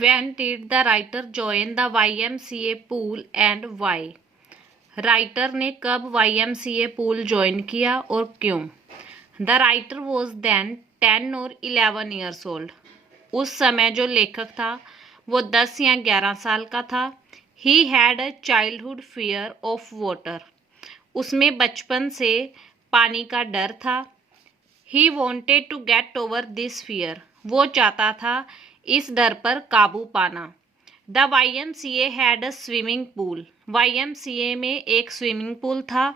When did the writer join the YMCA pool and why? Writer ने कब YMCA pool join किया और क्यों? The writer was then 10 or 11 years old. उस समय जो लेखक था वो 10 या 11 साल का था. He had a childhood fear of water. उसमें बचपन से पानी का डर था. He wanted to get over this fear. वो चाहता था इस डर पर काबू पाना. The YMCA had a swimming pool. YMCA में एक स्विमिंग पूल था.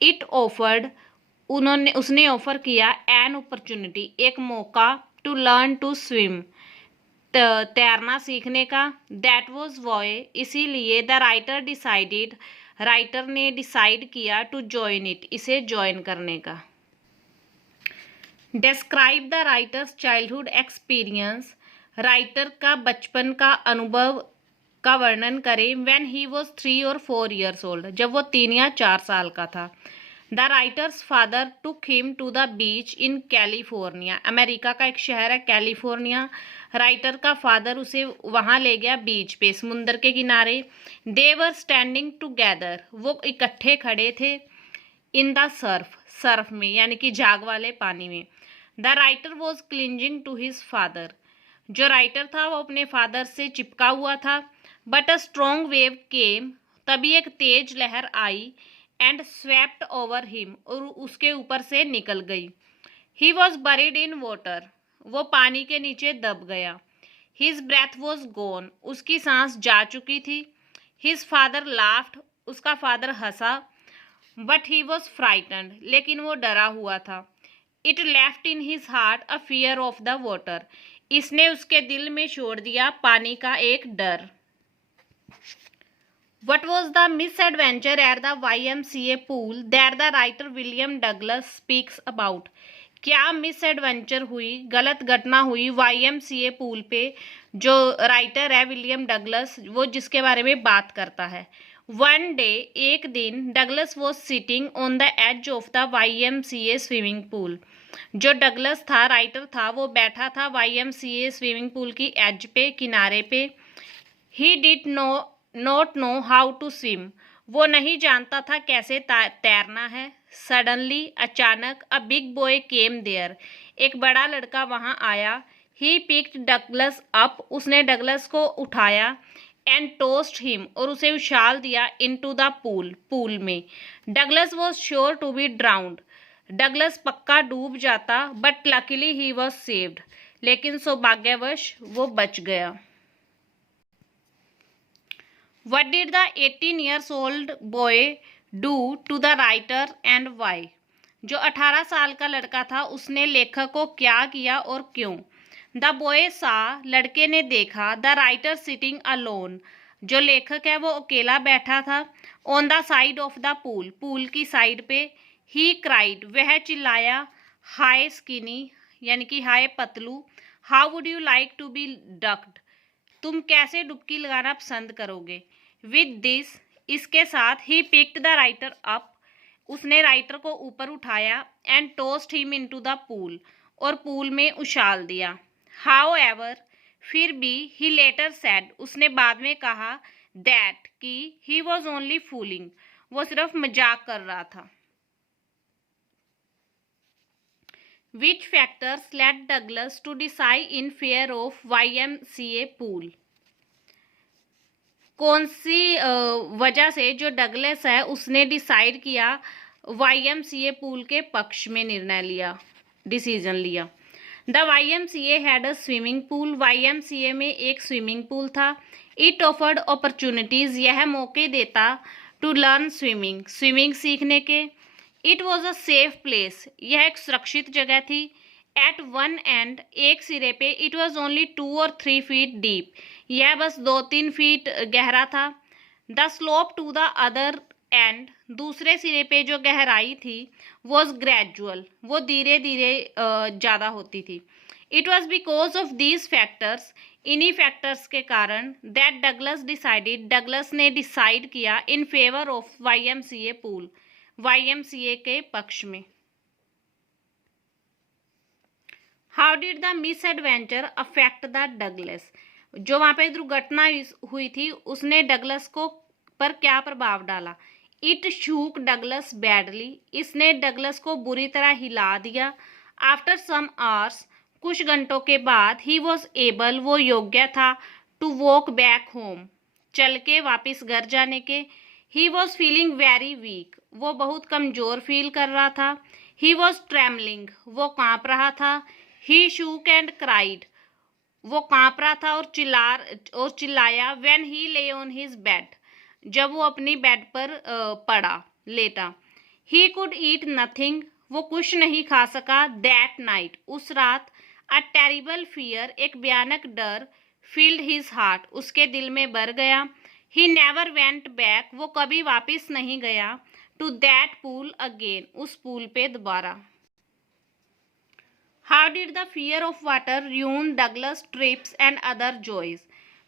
इट ऑफर्ड, उसने ऑफर किया एन अपॉर्चुनिटी, एक मौका, टू लर्न टू स्विम, तैरना सीखने का. दैट वॉज वाई, इसीलिए द राइटर ने डिसाइड किया टू जॉइन इट, इसे ज्वाइन करने का. Describe the writers childhood experience. Writer का बचपन का अनुभव का वर्णन करें. व्हेन ही वॉज 3 और 4 years old, जब वो 3 या 4 साल का था. The writer's father took him to the beach in California. America का एक शहर है कैलिफोर्निया. राइटर का फादर उसे वहाँ ले गया बीच पे, समुंदर के किनारे. दे वर स्टैंडिंग टुगेदर, वो इकट्ठे खड़े थे. इन द सर्फ में, यानी कि झाग वाले पानी में. The writer was clinging to his father. जो राइटर था वो अपने फादर से चिपका हुआ था. But a strong wave came, तभी एक तेज लहर आई. एंड स्वेप्ट ओवर हिम, और उसके ऊपर से निकल गई. He was buried in water, वो पानी के नीचे दब गया. हिज ब्रेथ वॉज गॉन, उसकी सांस जा चुकी थी. हिज फादर लाफ्ड, उसका father Hansa. But he was frightened, लेकिन वो डरा हुआ था. It left in his heart a fear of the water, इसने उसके दिल में छोड़ दिया पानी का एक डर. What was the misadventure at the YMCA pool that the writer William Douglas speaks about? क्या मिस एडवेंचर हुई, गलत घटना हुई YMCA पूल पे, जो राइटर है विलियम डगलस, वो जिसके बारे में बात करता है. वन डे, एक दिन, Douglas was sitting on the edge of the YMCA swimming pool. जो डगलस था, राइटर था, वो बैठा था YMCA स्विमिंग पूल की एज पे, किनारे पे. He did not know how to swim, वो नहीं जानता था कैसे तैरना है. सडनली, अचानक, a big boy came there, एक बड़ा लड़का वहां आया. ही पिक्ड डगलस अप, उसने डगलस को उठाया. एंड टोस्ट हिम, और उसे उछाल दिया इनटू द पूल में. Douglas was sure to be drowned, Douglas पक्का डूब जाता. But luckily he was saved, लेकिन सौभाग्यवश वो बच गया. What did the 18 years old boy do to the writer and why? जो 18 साल का लड़का था उसने लेखक को क्या किया और क्यों. द बॉय सा, लड़के ने देखा. द राइटर सिटिंग अलोन, जो लेखक है वो अकेला बैठा था. On the side of the pool की साइड पे. ही क्राइड, वह चिल्लाया. हाय स्किनी, यानी कि हाय पतलू. How would you like to be ducked, तुम कैसे डुबकी लगाना पसंद करोगे. विद दिस, इसके साथ. He picked the writer up, उसने राइटर को ऊपर उठाया. And tossed him into the pool, और पूल में उछाल दिया. हाउ एवर, फिर भी. ही लेटर सेड, उसने बाद में कहा. दैट, कि. ही वॉज ओनली फूलिंग, वो सिर्फ मजाक कर रहा था. Which factors led Douglas to decide in favor of YMCA pool? कौन सी वजह से जो डगलस है उसने डिसाइड किया YMCA पूल के पक्ष में निर्णय लिया, डिसीजन लिया. The YMCA had a swimming pool. YMCA में एक स्विमिंग पूल था. इट ऑफर्ड अपॉर्चुनिटीज, यह मौके देता. टू लर्न स्विमिंग सीखने के. It was a safe place, यह एक सुरक्षित जगह थी. एट वन एंड, एक सिरे पे. इट वॉज ओनली 2 और 3 feet डीप, यह बस 2-3 feet गहरा था. The slope to the other end, दूसरे सिरे पे जो गहराई थी वॉज ग्रेजुअल, वो धीरे धीरे ज़्यादा होती थी. It was because of these factors, इन्हीं फैक्टर्स के कारण, दैट डगलस ने डिसाइड किया in favour of YMCA pool, YMCA के पक्ष में. How did the miss adventure affect the Douglas, जो वहां पे दुर्घटना हुई थी उसने डगलस को पर क्या प्रभाव डाला? इट शूक डगलस बैडली, इसने डगलस को बुरी तरह हिला दिया। आफ्टर सम आवर्स, कुछ घंटों के बाद, ही वॉज एबल, वो योग्य था, टू वॉक बैक होम, चल के वापिस घर जाने के। He was feeling very weak, वो बहुत कमजोर फील कर रहा था। ही वॉज ट्रेमलिंग, वो कांप रहा था। ही शूक एंड क्राइड, वो कांप रहा था और चिल्लाया। व्हेन ही ले ऑन हिज बेड, जब वो अपनी बेड पर पड़ा, लेटा। ही कुड ईट नथिंग, वो कुछ नहीं खा सका। दैट नाइट, उस रात। अ टेरिबल फियर, एक भयानक डर, फील्ड हिज हार्ट, उसके दिल में भर गया। ही नेवर वेंट बैक, वो कभी वापिस नहीं गया। टू दैट पूल अगेन, उस पूल पे दोबारा। How did the fear of water ruin Douglas trips and other joys,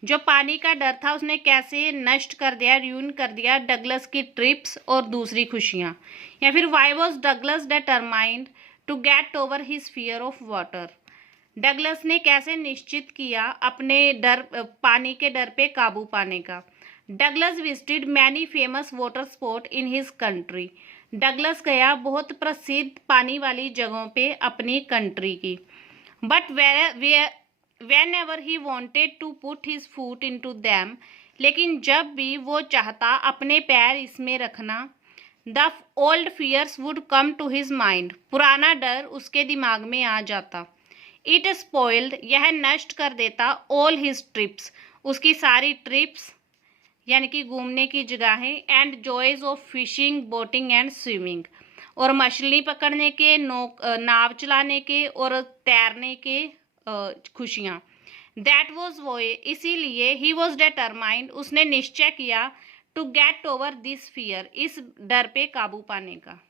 जो पानी का डर था उसने कैसे नष्ट कर दिया, र्यून कर दिया डगलस की ट्रिप्स और दूसरी खुशियां। या फिर why was Douglas determined to get over his fear of water, Douglas ने कैसे निश्चित किया अपने डर, पानी के डर पे काबू पाने का। Douglas visited many famous water spot in his country, Douglas गया बहुत प्रसिद्ध पानी वाली जगहों पे अपनी कंट्री की। But whenever he wanted to put his foot into them, लेकिन जब भी वो चाहता अपने पैर इसमें रखना, the old fears would come to his mind, पुराना डर उसके दिमाग में आ जाता। इट स्पॉइल्ड, यह नष्ट कर देता, ऑल हिज ट्रिप्स, उसकी सारी ट्रिप्स यानी कि घूमने की जगहें, and joys of fishing, boating and swimming, और मछली पकड़ने के, नाव चलाने के और तैरने के खुशियाँ। दैट वॉज वो, इसीलिए ही वॉज डिटरमाइंड, उसने निश्चय किया, to get over this fear, इस डर पे काबू पाने का।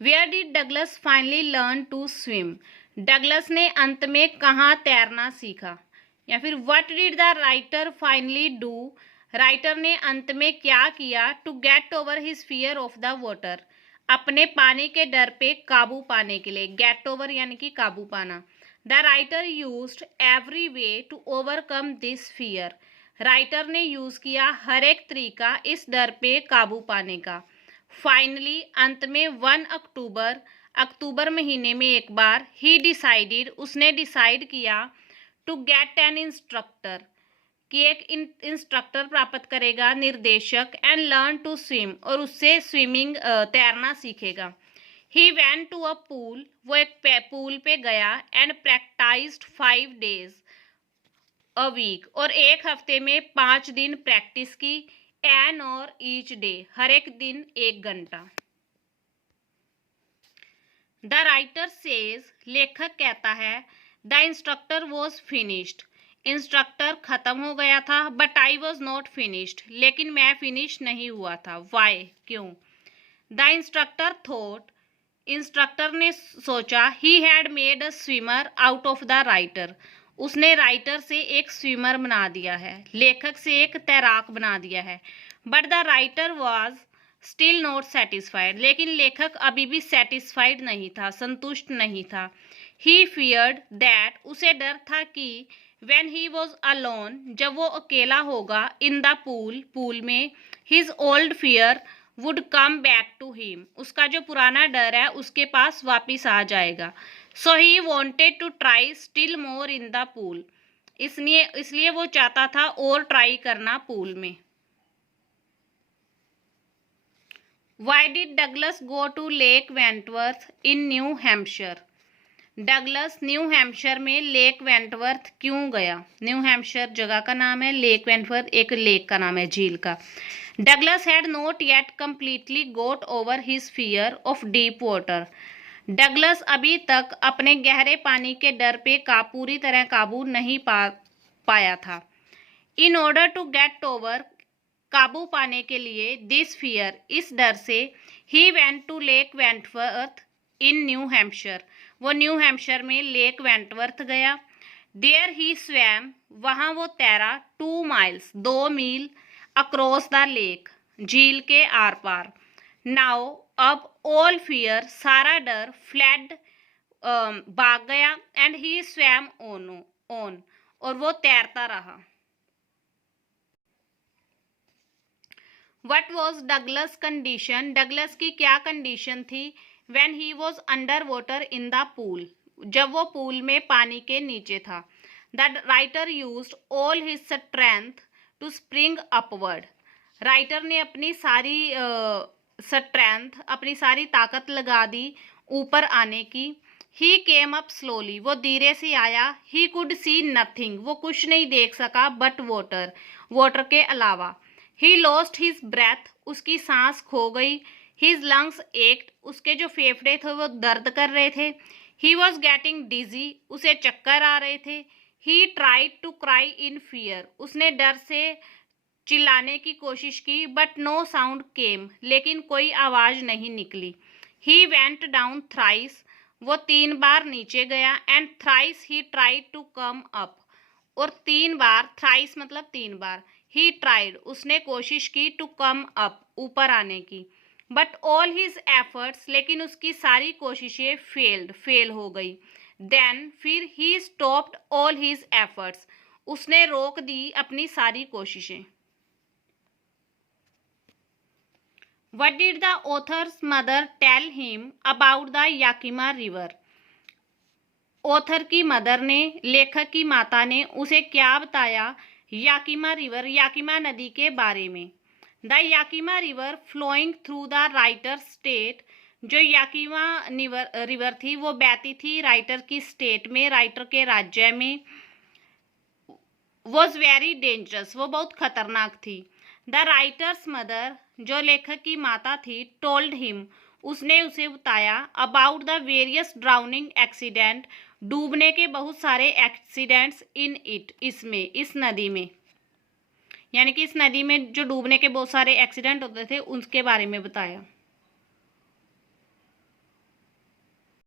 Where did Douglas finally learn to swim, Douglas ने अंत में कहाँ तैरना सीखा। या फिर what did the writer finally do, writer ने अंत में क्या किया, to get over his fear of the water, अपने पानी के डर पे काबू पाने के लिए। गेट ओवर यानी कि काबू पाना। The writer used every way to overcome this fear, writer ने यूज किया हर एक तरीका इस डर पे काबू पाने का। फाइनली, अंत में, 1 अक्टूबर, अक्टूबर महीने में एक बार, ही डिसाइडेड, उसने डिसाइड किया, टू गेट एन इंस्ट्रक्टर, कि एक इंस्ट्रक्टर प्राप्त करेगा, निर्देशक, एंड लर्न टू स्विम, और उससे स्विमिंग तैरना सीखेगा। He went to a pool, वो एक पूल पे गया, and practised 5 days a week, और एक हफ्ते में 5 दिन प्रैक्टिस की। एन और ईच डे, हर एक दिन 1 घंटा। द राइटर सेज, लेखक कहता है, the instructor was finished, instructor खत्म हो गया था। But I was not finished, लेकिन मैं फिनिश नहीं हुआ था। वाई, क्यों। द इंस्ट्रक्टर थॉट, इंस्ट्रक्टर ने सोचा, he had made a swimmer out of the writer, उसने राइटर से एक स्विमर बना दिया है, लेखक से एक तैराक बना दिया है। But the writer was still not satisfied, लेकिन लेखक अभी भी सेटिस्फाइड नहीं था, संतुष्ट नहीं था। ही फियर्ड दैट, उसे डर था कि, when he was alone, जब वो अकेला होगा, in the pool, पूल में, his old fear would come back to him, उसका जो पुराना डर है उसके पास वापिस आ जाएगा। So he wanted to try still more in the pool, इसलिए वो चाहता था और ट्राई करना पूल में। Why did Douglas go to Lake Wentworth in New Hampshire? Douglas new Hampshire में लेक वेंटवर्थ क्यों गया? न्यू हैम्पशायर जगह का नाम है, लेक वेंटवर्थ एक लेक का नाम है, झील का। Douglas had not yet completely got over his fear of deep water, Douglas अभी तक अपने गहरे पानी के डर पे पूरी तरह काबू नहीं पाया था। In order to get over, काबू पाने के लिए, दिस फियर, इस डर से, he went to Lake Wentworth in New Hampshire, वो न्यू हैम्पशायर में लेक वेंटवर्थ गया। देयर ही स्वैम, वहां वो तैरा, 2 miles, 2 मील, अक्रॉस द लेक, झील के आर पार। नाउ, अब, ऑल फियर, सारा डर, फ्लैड, भाग गया एंड ही स्वैम ऑन और वो तैरता रहा। वट वॉज डगलस कंडीशन, डगलस की क्या कंडीशन थी? When he was under water in the pool, जब वो पूल में पानी के नीचे था। The writer used all his strength to spring upward, राइटर ने अपनी सारी स्ट्रेंथ, अपनी सारी ताकत लगा दी ऊपर आने की। ही केम अप स्लोली, वो धीरे से आया। ही कुड सी नथिंग, वो कुछ नहीं देख सका बट वाटर, वाटर के अलावा। ही लॉस्ट हिज ब्रेथ, उसकी सांस खो गई। हिज लंग्स एक्ट, उसके जो फेफड़े थे वो दर्द कर रहे थे। ही वॉज गेटिंग डिजी, उसे चक्कर आ रहे थे। He tried to cry in fear, उसने डर से चिल्लाने की कोशिश की बट नो साउंड केम, लेकिन कोई आवाज नहीं निकली। ही वेंट डाउन थ्राइस, वो 3 बार नीचे गया। And thrice he tried to come up, और 3 बार, थ्राइस मतलब 3 बार, ही ट्राइड उसने कोशिश की टू कम अप ऊपर आने की। बट ऑल हिज एफर्ट्स, लेकिन उसकी सारी कोशिशें फेल हो गई। देन फिर he stopped all his efforts, उसने रोक दी अपनी सारी कोशिशें। What did the author's mother tell him about the Yakima river? Author की मदर ने, लेखक की माता ने उसे क्या बताया याकिमा रिवर, याकिमा नदी के बारे में। The Yakima river flowing through the writer state, जो याकिमा रिवर थी वो बहती थी राइटर की स्टेट में, राइटर के राज्य में। वॉज वेरी डेंजरस, वो बहुत खतरनाक थी। द राइटर्स मदर, जो लेखक की माता थी, टोल्ड हिम, उसने उसे बताया about the various drowning accident, डूबने के बहुत सारे एक्सीडेंट्स इन इट, इसमें, इस नदी में, यानी कि इस नदी में जो डूबने के बहुत सारे एक्सीडेंट होते थे उसके बारे में बताया।